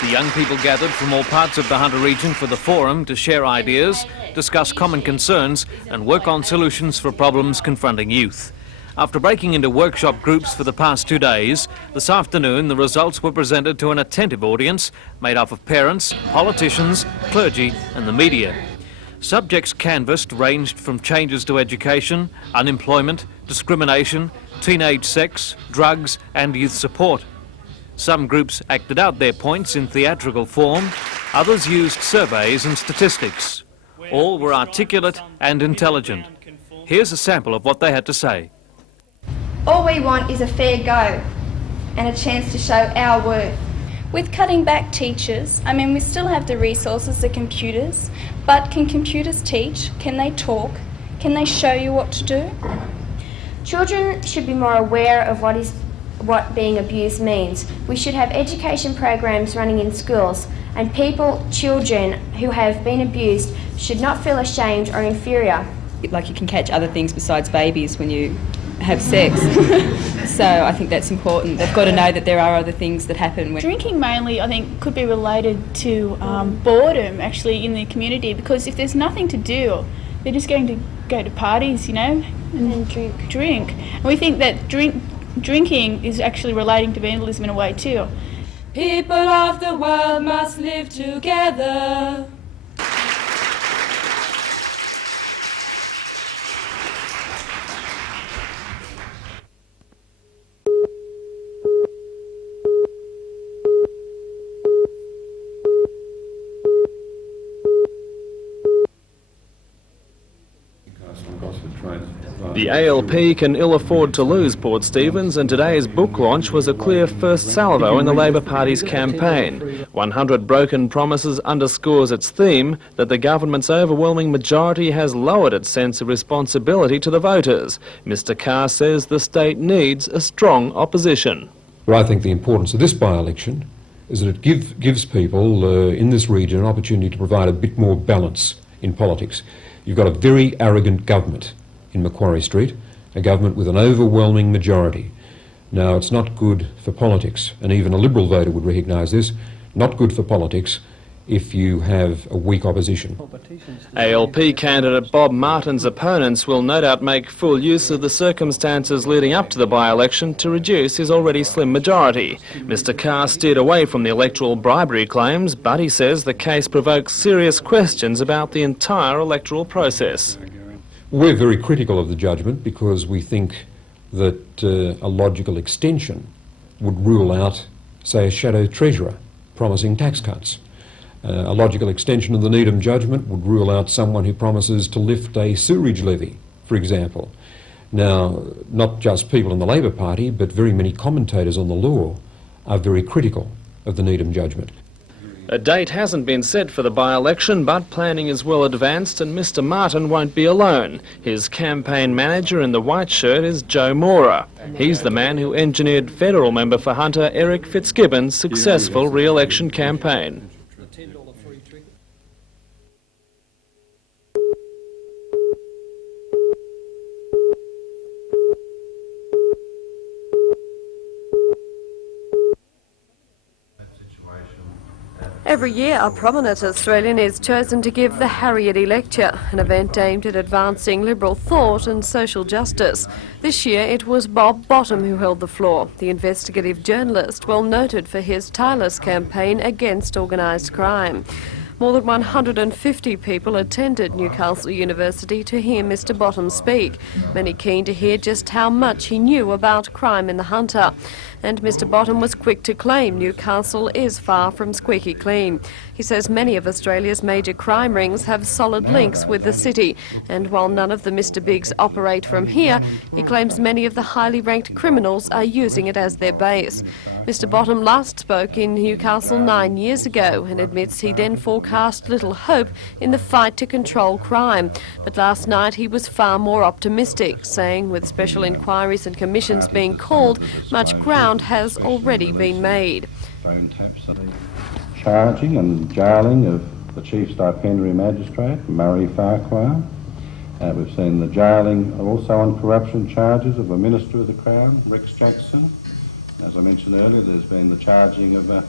The young people gathered from all parts of the Hunter region for the forum to share ideas, discuss common concerns and work on solutions for problems confronting youth. After breaking into workshop groups for the past 2 days, this afternoon the results were presented to an attentive audience made up of parents, politicians, clergy and the media. Subjects canvassed ranged from changes to education, unemployment, discrimination, teenage sex, drugs and youth support. Some groups acted out their points in theatrical form, others used surveys and statistics. All were articulate and intelligent. Here's a sample of what they had to say. All we want is a fair go and a chance to show our worth. With cutting back teachers, we still have the resources, the computers, but can computers teach? Can they talk? Can they show you what to do? Children should be more aware of what being abused means. We should have education programs running in schools, and children who have been abused should not feel ashamed or inferior. Like you can catch other things besides babies when you have sex. So I think that's important. They've got to know that there are other things that happen. Drinking mainly, I think, could be related to boredom actually in the community, because if there's nothing to do, they're just going to go to parties, and drink. And we think that drinking is actually relating to vandalism in a way too. People of the world must live together. The ALP can ill afford to lose Port Stephens, and today's book launch was a clear first salvo in the Labor Party's campaign. 100 Broken Promises underscores its theme that the government's overwhelming majority has lowered its sense of responsibility to the voters. Mr Carr says the state needs a strong opposition. But I think the importance of this by-election is that it gives people in this region an opportunity to provide a bit more balance in politics. You've got a very arrogant government in Macquarie Street, a government with an overwhelming majority. Now, it's not good for politics, and even a Liberal voter would recognise this, not good for politics if you have a weak opposition. ALP candidate Bob Martin's opponents will no doubt make full use of the circumstances leading up to the by-election to reduce his already slim majority. Mr Carr steered away from the electoral bribery claims, but he says the case provokes serious questions about the entire electoral process. We're very critical of the judgment because we think that a logical extension would rule out, say, a shadow treasurer promising tax cuts. A logical extension of the Needham judgment would rule out someone who promises to lift a sewerage levy, for example. Now, not just people in the Labor Party, but very many commentators on the law are very critical of the Needham judgment. A date hasn't been set for the by-election, but planning is well advanced and Mr Martin won't be alone. His campaign manager in the white shirt is Joe Mora. He's the man who engineered federal member for Hunter Eric Fitzgibbon's successful re-election campaign. Every year, a prominent Australian is chosen to give the Harriet Lecture, an event aimed at advancing liberal thought and social justice. This year, it was Bob Bottom who held the floor, the investigative journalist well noted for his tireless campaign against organised crime. More than 150 people attended Newcastle University to hear Mr Bottom speak, many keen to hear just how much he knew about crime in the Hunter. And Mr Bottom was quick to claim Newcastle is far from squeaky clean. He says many of Australia's major crime rings have solid links with the city, and while none of the Mr Bigs operate from here, he claims many of the highly ranked criminals are using it as their base. Mr Bottom last spoke in Newcastle 9 years ago and admits he then forecast little hope in the fight to control crime. But last night he was far more optimistic, saying with special inquiries and commissions being called, much ground has already been made. Charging and jailing of the Chief Stipendiary Magistrate, Murray Farquhar. We've seen the jailing also on corruption charges of a Minister of the Crown, Rex Jackson. As I mentioned earlier, there's been the charging of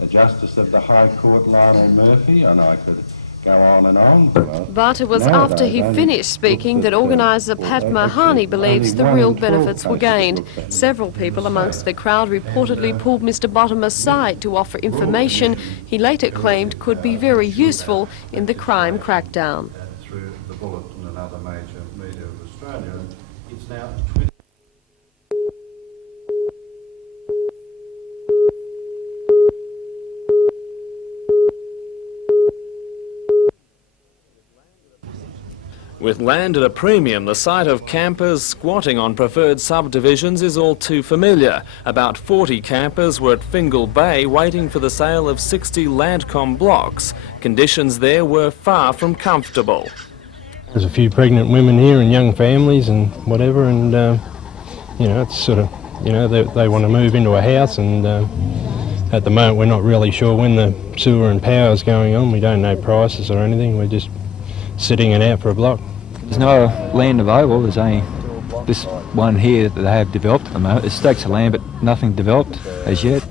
a Justice of the High Court, Lionel Murphy, and I could go on and on. Well, But it was after he finished speaking that organiser Pat Mahoney believes the real benefits were gained. Several people amongst the crowd reportedly pulled Mr Bottom aside to offer information he later claimed could be very useful in the crime crackdown. Through the Bulletin and other major media of Australia, it's now With land at a premium, the sight of campers squatting on preferred subdivisions is all too familiar. About 40 campers were at Fingal Bay waiting for the sale of 60 Landcom blocks. Conditions there were far from comfortable. There's a few pregnant women here and young families and whatever, and you know, it's sort of, you know, they want to move into a house, and at the moment we're not really sure when the sewer and power is going on. We don't know prices or anything. We're just sitting it out for a block. There's no land available. There's only this one here that they have developed at the moment. There's stacks of land, but nothing developed as yet.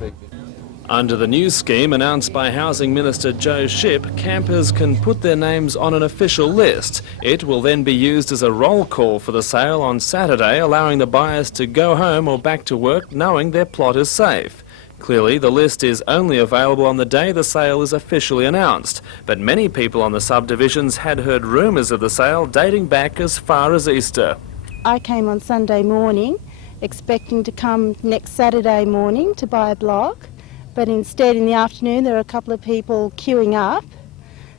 Under the new scheme announced by Housing Minister Joe Shipp, campers can put their names on an official list. It will then be used as a roll call for the sale on Saturday, allowing the buyers to go home or back to work knowing their plot is safe. Clearly, the list is only available on the day the sale is officially announced, but many people on the subdivisions had heard rumours of the sale dating back as far as Easter. I came on Sunday morning expecting to come next Saturday morning to buy a block, but instead in the afternoon there were a couple of people queuing up.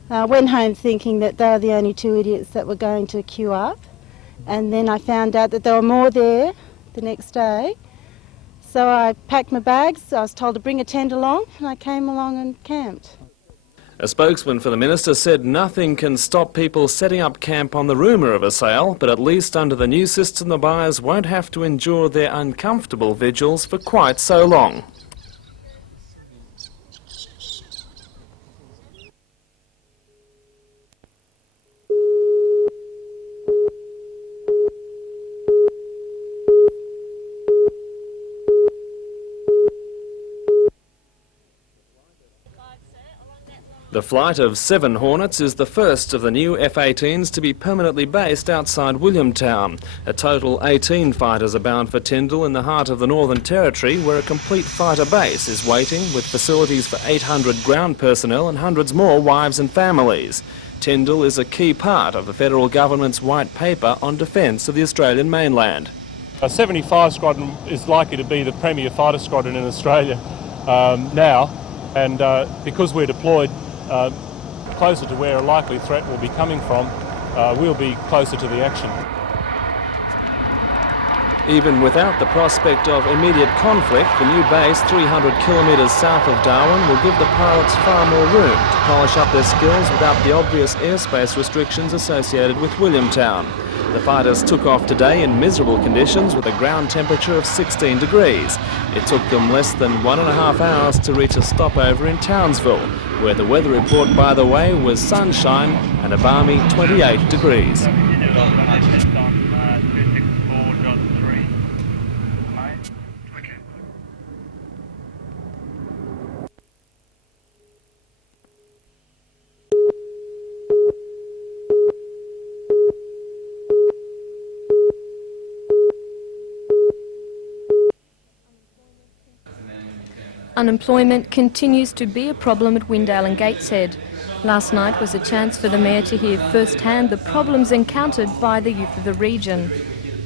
I went home thinking that they were the only two idiots that were going to queue up, and then I found out that there were more there the next day. So I packed my bags, I was told to bring a tent along, and I came along and camped. A spokesman for the minister said nothing can stop people setting up camp on the rumour of a sale, but at least under the new system the buyers won't have to endure their uncomfortable vigils for quite so long. The flight of 7 Hornets is the first of the new F18s to be permanently based outside Williamtown. A total 18 fighters are bound for Tyndall in the heart of the Northern Territory, where a complete fighter base is waiting with facilities for 800 ground personnel and hundreds more wives and families. Tyndall is a key part of the federal government's white paper on defence of the Australian mainland. A 75 squadron is likely to be the premier fighter squadron in Australia now, and because we're deployed closer to where a likely threat will be coming from, we'll be closer to the action. Even without the prospect of immediate conflict, the new base 300 kilometres south of Darwin will give the pilots far more room to polish up their skills without the obvious airspace restrictions associated with Williamtown. The fighters took off today in miserable conditions with a ground temperature of 16 degrees. It took them less than 1.5 hours to reach a stopover in Townsville, where the weather report, by the way, was sunshine and a balmy 28 degrees. Unemployment continues to be a problem at Windale and Gateshead. Last night was a chance for the Mayor to hear firsthand the problems encountered by the youth of the region.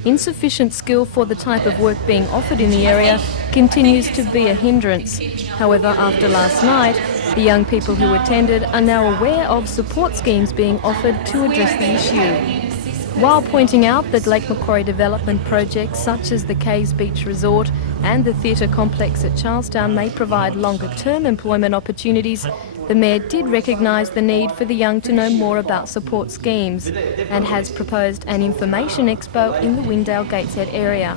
Insufficient skill for the type of work being offered in the area continues to be a hindrance. However, after last night, the young people who attended are now aware of support schemes being offered to address the issue, while pointing out that Lake Macquarie development projects such as the Caves Beach Resort and the theatre complex at Charlestown may provide longer-term employment opportunities. The Mayor did recognise the need for the young to know more about support schemes and has proposed an information expo in the Windale-Gateshead area.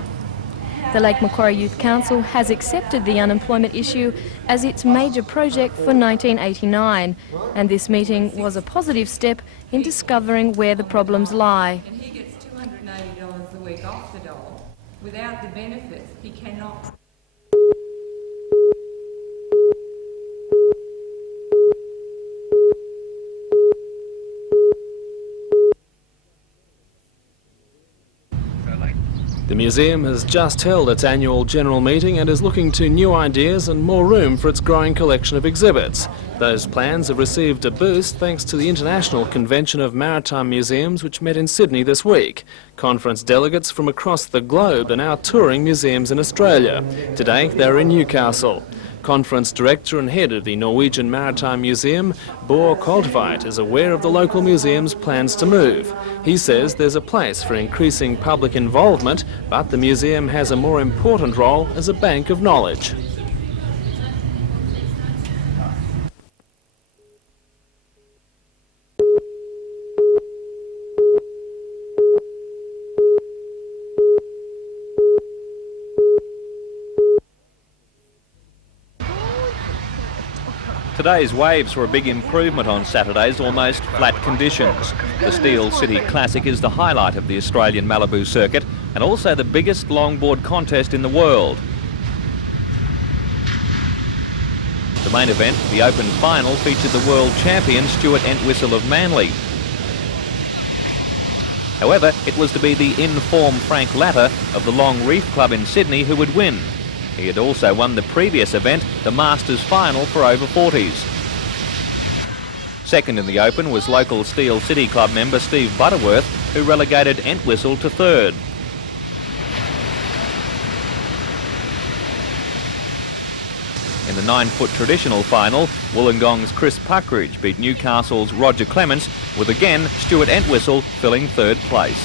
The Lake Macquarie Youth Council has accepted the unemployment issue as its major project for 1989, and this meeting was a positive step in discovering where the problems lie. And he gets $280 a week off the dole. Without the benefits, he cannot. museum has just held its annual general meeting and is looking to new ideas and more room for its growing collection of exhibits. Those plans have received a boost thanks to the International Convention of Maritime Museums, which met in Sydney this week. Conference delegates from across the globe are now touring museums in Australia. Today they're in Newcastle. Conference director and head of the Norwegian Maritime Museum, Bård Koltveit, is aware of the local museum's plans to move. He says there's a place for increasing public involvement, but the museum has a more important role as a bank of knowledge. Today's waves were a big improvement on Saturday's almost flat conditions. The Steel City Classic is the highlight of the Australian Malibu circuit and also the biggest longboard contest in the world. The main event, the Open Final, featured the world champion Stuart Entwistle of Manly. However, it was to be the in-form Frank Latter of the Long Reef Club in Sydney who would win. He had also won the previous event, the Masters Final for over 40s. Second in the Open was local Steel City Club member Steve Butterworth, who relegated Entwistle to third. In the 9-foot traditional final, Wollongong's Chris Puckridge beat Newcastle's Roger Clements, with again Stuart Entwistle filling third place.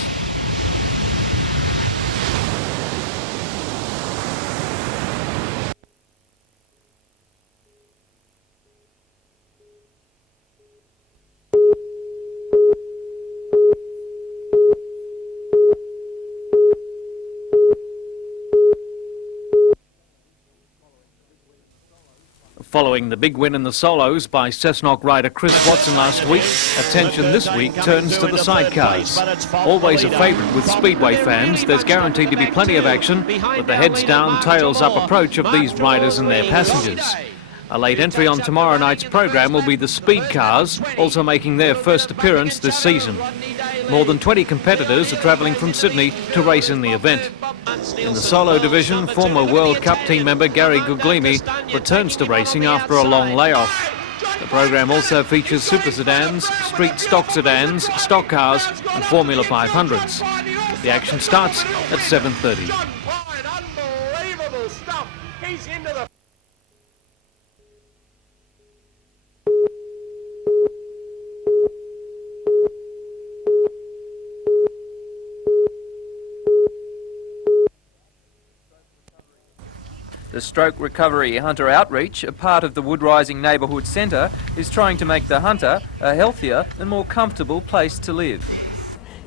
Following the big win in the solos by Cessnock rider Chris Watson last week, attention this week turns to the sidecars. Always a favourite with Speedway fans, there's guaranteed to be plenty of action with the heads down, tails up approach of these riders and their passengers. A late entry on tomorrow night's programme will be the Speed Cars, also making their first appearance this season. More than 20 competitors are travelling from Sydney to race in the event. In the solo division, former World Cup team member Gary Guglielmi returns to racing after a long layoff. The programme also features super sedans, street stock sedans, stock cars and Formula 500s. The action starts at 7:30. Unbelievable stuff. He's into the... The Stroke Recovery Hunter Outreach, a part of the Wood Rising Neighbourhood Centre, is trying to make the hunter a healthier and more comfortable place to live.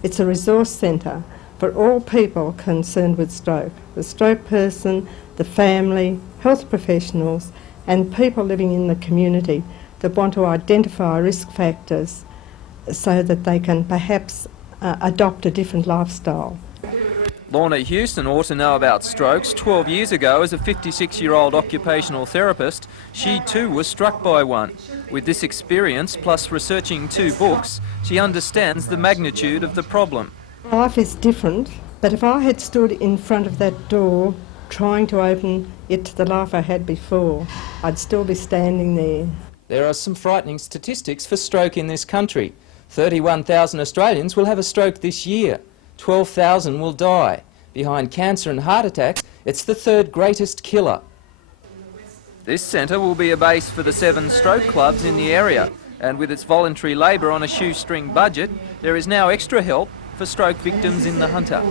It's a resource centre for all people concerned with stroke, the stroke person, the family, health professionals and people living in the community that want to identify risk factors so that they can perhaps adopt a different lifestyle. Lorna Houston ought to know about strokes. 12 years ago, as a 56-year-old occupational therapist, she too was struck by one. With this experience, plus researching 2 books, she understands the magnitude of the problem. Life is different, but if I had stood in front of that door trying to open it to the life I had before, I'd still be standing there. There are some frightening statistics for stroke in this country. 31,000 Australians will have a stroke this year. 12,000 will die. Behind cancer and heart attacks, it's the 3rd greatest killer. This centre will be a base for the 7 stroke clubs in the area, and with its voluntary labour on a shoestring budget, there is now extra help for stroke victims in the Hunter.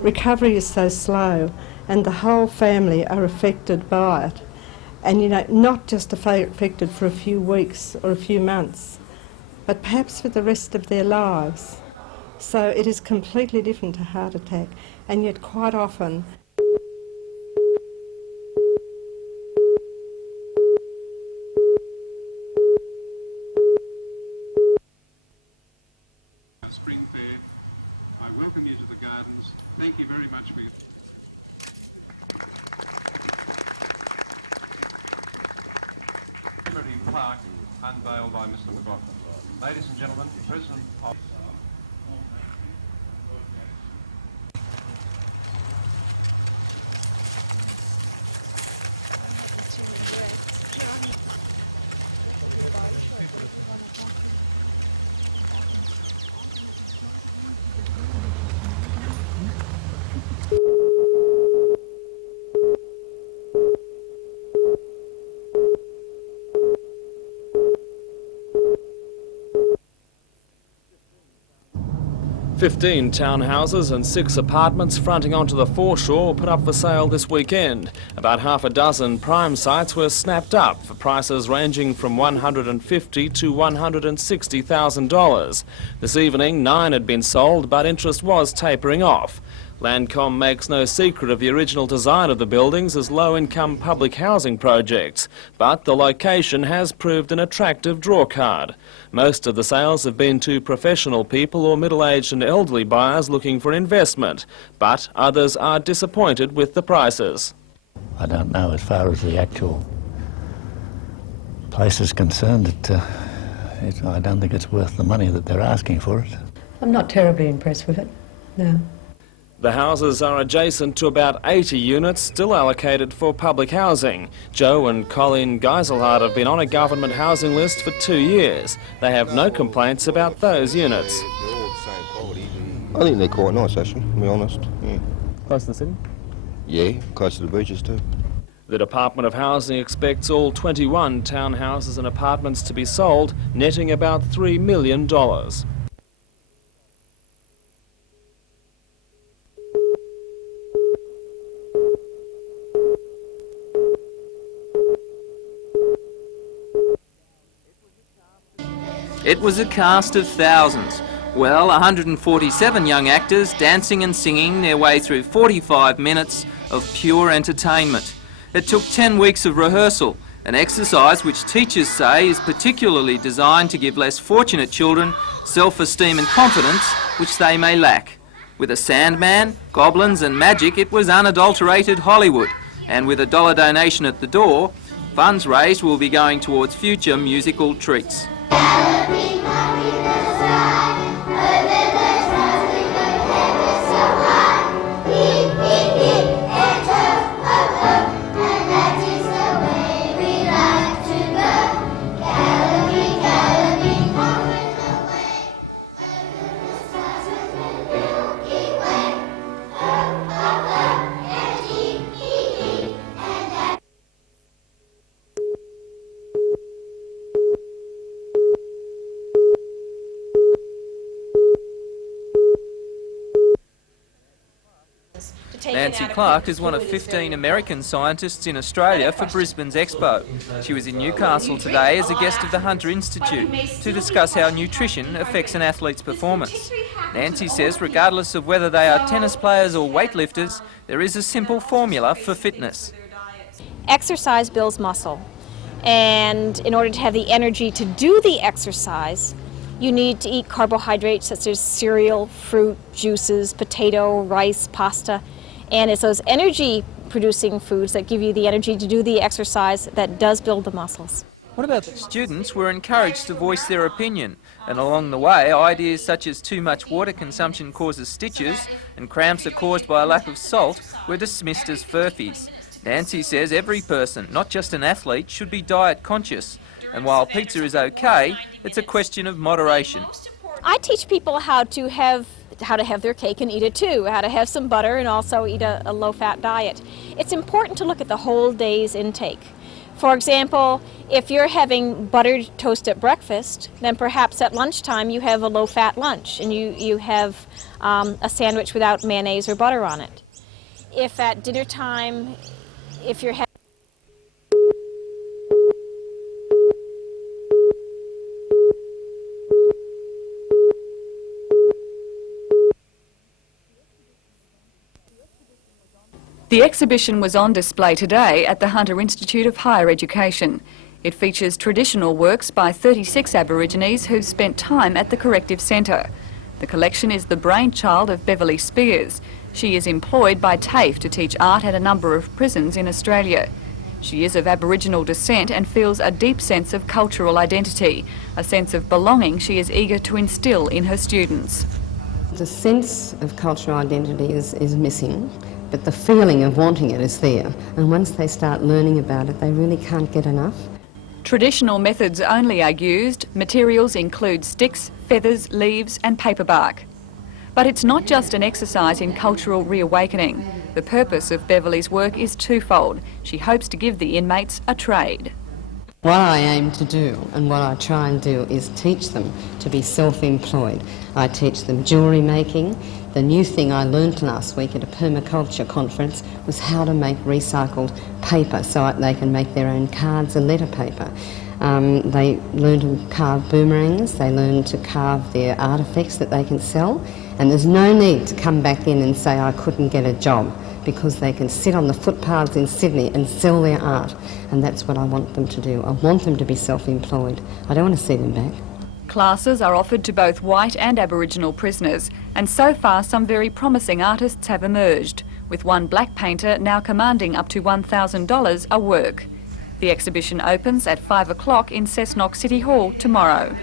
Recovery is so slow and the whole family are affected by it, and not just affected for a few weeks or a few months, but perhaps for the rest of their lives. So it is completely different to heart attack, and yet quite often Spring Fair. I welcome you to the gardens. Thank you very much for your... Plaque unveiled by Mr. McLaughlin. Ladies and gentlemen, President of... 15 townhouses and 6 apartments fronting onto the foreshore were put up for sale this weekend. About half a dozen prime sites were snapped up for prices ranging from $150,000 to $160,000. This evening, 9 had been sold, but interest was tapering off. Landcom makes no secret of the original design of the buildings as low-income public housing projects, but the location has proved an attractive drawcard. Most of the sales have been to professional people or middle-aged and elderly buyers looking for investment, but others are disappointed with the prices. I don't know as far as the actual place is concerned. I don't think it's worth the money that they're asking for it. I'm not terribly impressed with it, no. The houses are adjacent to about 80 units still allocated for public housing. Joe and Colleen Geiselhardt have been on a government housing list for 2 years. They have no complaints about those units. I think they're quite nice, actually, to be honest. Yeah. Close to the city? Yeah, close to the beaches too. The Department of Housing expects all 21 townhouses and apartments to be sold, netting about $3 million. It was a cast of thousands. Well, 147 young actors dancing and singing their way through 45 minutes of pure entertainment. It took 10 weeks of rehearsal, an exercise which teachers say is particularly designed to give less fortunate children self-esteem and confidence which they may lack. With a Sandman, goblins and magic, it was unadulterated Hollywood. And with a $1 donation at the door, funds raised will be going towards future musical treats. Nancy Clark is one of 15 American scientists in Australia for Brisbane's Expo. She was in Newcastle today as a guest of the Hunter Institute to discuss how nutrition affects an athlete's performance. Nancy says regardless of whether they are tennis players or weightlifters, there is a simple formula for fitness. Exercise builds muscle, and in order to have the energy to do the exercise, you need to eat carbohydrates such as cereal, fruit, juices, potato, rice, pasta. And it's those energy-producing foods that give you the energy to do the exercise that does build the muscles. What about the students were encouraged to voice their opinion, and along the way, ideas such as too much water consumption causes stitches and cramps are caused by a lack of salt were dismissed as furphies. Nancy says every person, not just an athlete, should be diet conscious, and while pizza is okay, it's a question of moderation. I teach people how to have their cake and eat it too, how to have some butter and also eat a low-fat diet. It's important to look at the whole day's intake. For example, if you're having buttered toast at breakfast, then perhaps at lunchtime you have a low-fat lunch and you have a sandwich without mayonnaise or butter on it. If at dinner time, if you're having The exhibition was on display today at the Hunter Institute of Higher Education. It features traditional works by 36 Aborigines who've spent time at the Corrective Centre. The collection is the brainchild of Beverly Spears. She is employed by TAFE to teach art at a number of prisons in Australia. She is of Aboriginal descent and feels a deep sense of cultural identity, a sense of belonging she is eager to instil in her students. The sense of cultural identity is missing, but the feeling of wanting it is there. And once they start learning about it, they really can't get enough. Traditional methods only are used. Materials include sticks, feathers, leaves and paper bark. But it's not just an exercise in cultural reawakening. The purpose of Beverly's work is twofold. She hopes to give the inmates a trade. What I aim to do and what I try and do is teach them to be self-employed. I teach them jewellery making. The new thing I learned last week at a permaculture conference was how to make recycled paper so they can make their own cards and letter paper. They learn to carve boomerangs, they learn to carve their artefacts that they can sell, and there's no need to come back in and say I couldn't get a job, because they can sit on the footpaths in Sydney and sell their art, and that's what I want them to do. I want them to be self-employed. I don't want to see them back. Classes are offered to both white and Aboriginal prisoners, and so far some very promising artists have emerged, with one black painter now commanding up to $1,000 a work. The exhibition opens at 5 o'clock in Cessnock City Hall tomorrow.